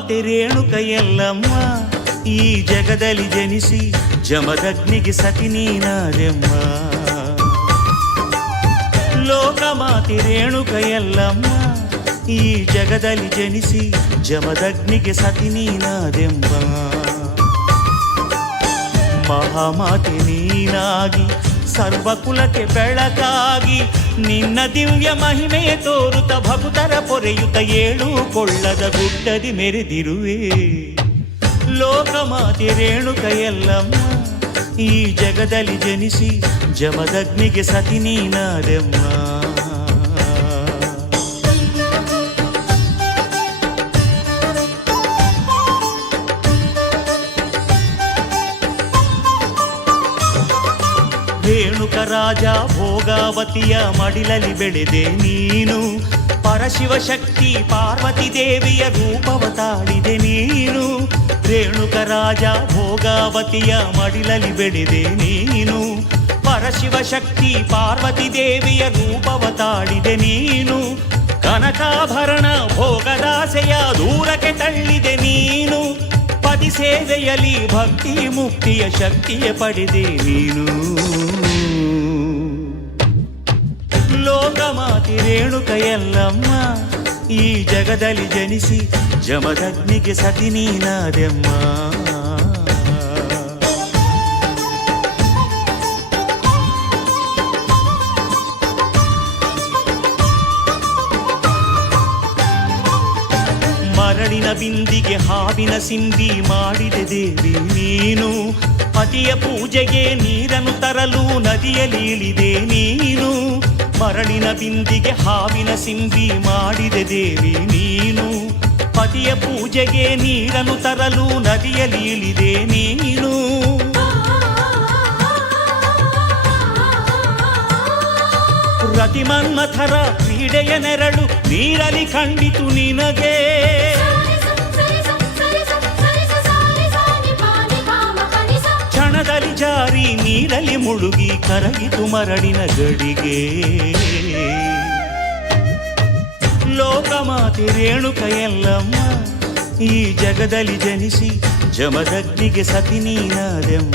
ಲೋಕಮಾತೆ ರೇಣುಕ ಎಲ್ಲಮ್ಮ ಈ ಜಗದಲ್ಲಿ ಜನಿಸಿ ಜಮದಗ್ನಿಗೆ ಸತಿ ನೀನಾದೆಮ್ಮ. ಲೋಕಮಾತೆ ರೇಣುಕ ಎಲ್ಲಮ್ಮ ಈ ಜಗದಲ್ಲಿ ಜನಿಸಿ ಜಮದಗ್ನಿಗೆ ಸತಿ ನೀನಾದೆಮ್ಮ. ಮಹಾಮಾತೆ ನೀನಾಗಿ ಸರ್ವಕುಲಕ್ಕೆ ಬೆಳಕಾಗಿ ನಿನ್ನ ದಿವ್ಯ ಮಹಿಮೆಯ ತೋರುತ್ತ ಭಕ್ತರ ಪೊರೆಯುತ್ತ ಏಳು ಕೊಳ್ಳದ ಗುಡ್ಡದಿ ಮೆರೆದಿರುವೆ ಲೋಕಮಾತೆ ರೇಣುಕ ಎಲ್ಲಮ್ಮ ಈ ಜಗದಲ್ಲಿ ಜನಿಸಿ ಜಮದಗ್ನಿಗೆ ಸತಿ ನೀನಾದೆಮ್ಮ ರೇಣುಕ ರಾಜ ಭೋಗಾವತಿಯ ಮಡಿಲಲ್ಲಿ ಬೆಳೆದೆ ನೀನು. ಪರಶಿವ ಶಕ್ತಿ ಪಾರ್ವತಿ ದೇವಿಯ ರೂಪವ ತಾಳಿದೆ ನೀನು. ರೇಣುಕ ರಾಜ ಭೋಗಾವತಿಯ ಮಡಿಲಲ್ಲಿ ಬೆಳೆದೆ ನೀನು. ಪರಶಿವ ಶಕ್ತಿ ಪಾರ್ವತಿ ದೇವಿಯ ರೂಪವ ತಾಳಿದೆ ನೀನು. ಕನಕಾಭರಣ ಭೋಗದಾಸೆಯ ದೂರಕ್ಕೆ ತಳ್ಳಿದೆ ನೀನು. ಪದಿ ಸೇವೆಯಲ್ಲಿ ಭಕ್ತಿ ಮುಕ್ತಿಯ ಶಕ್ತಿಯ ಪಡೆದೆ ನೀನು ಲೋಕಮಾತಿ ರೇಣುಕ ಎಲ್ಲಮ್ಮ ಈ ಜಗದಲ್ಲಿ ಜನಿಸಿ ಜಮದಗ್ನಿಗೆ ಸತಿ ನೀನಾದೆಮ್ಮ ಮರಳಿನ ಬಿಂದಿಗೆ ಹಾವಿನ ಸಿಂಬಿ ಮಾಡಿದೆ ದೇವಿ, ನೀನು ಪತಿಯ ಪೂಜೆಗೆ ನೀರನ್ನು ತರಲು ನದಿಯಲ್ಲಿ ಇಳಿದೆ ನೀನು. ಮರಳಿನ ಬಿಂದಿಗೆ ಹಾವಿನ ಸಿಂಬಿ ಮಾಡಿದೆ ದೇವಿ, ನೀನು ಪತಿಯ ಪೂಜೆಗೆ ನೀರನ್ನು ತರಲು ನದಿಯಲ್ಲಿ ಇಳಿದೆ ನೀನು. ರತಿಮನ್ಮಥರ ಕ್ರೀಡೆಯ ನೆರಳು ನೀರಲಿ ಖಂಡಿತು ನಿನಗೆ. ಜಾರಿ ನೀರಲ್ಲಿ ಮುಳುಗಿ ಕರಗಿತು ಮರಳಿನ ಗಡಿಗೆ. ಲೋಕಮಾತೆ ರೇಣುಕ ಎಲ್ಲಮ್ಮ, ಈ ಜಗದಲ್ಲಿ ಜನಿಸಿ ಜಮದಗ್ನಿಗೆ ಸತಿ ನೀನಾದೆಮ್ಮ.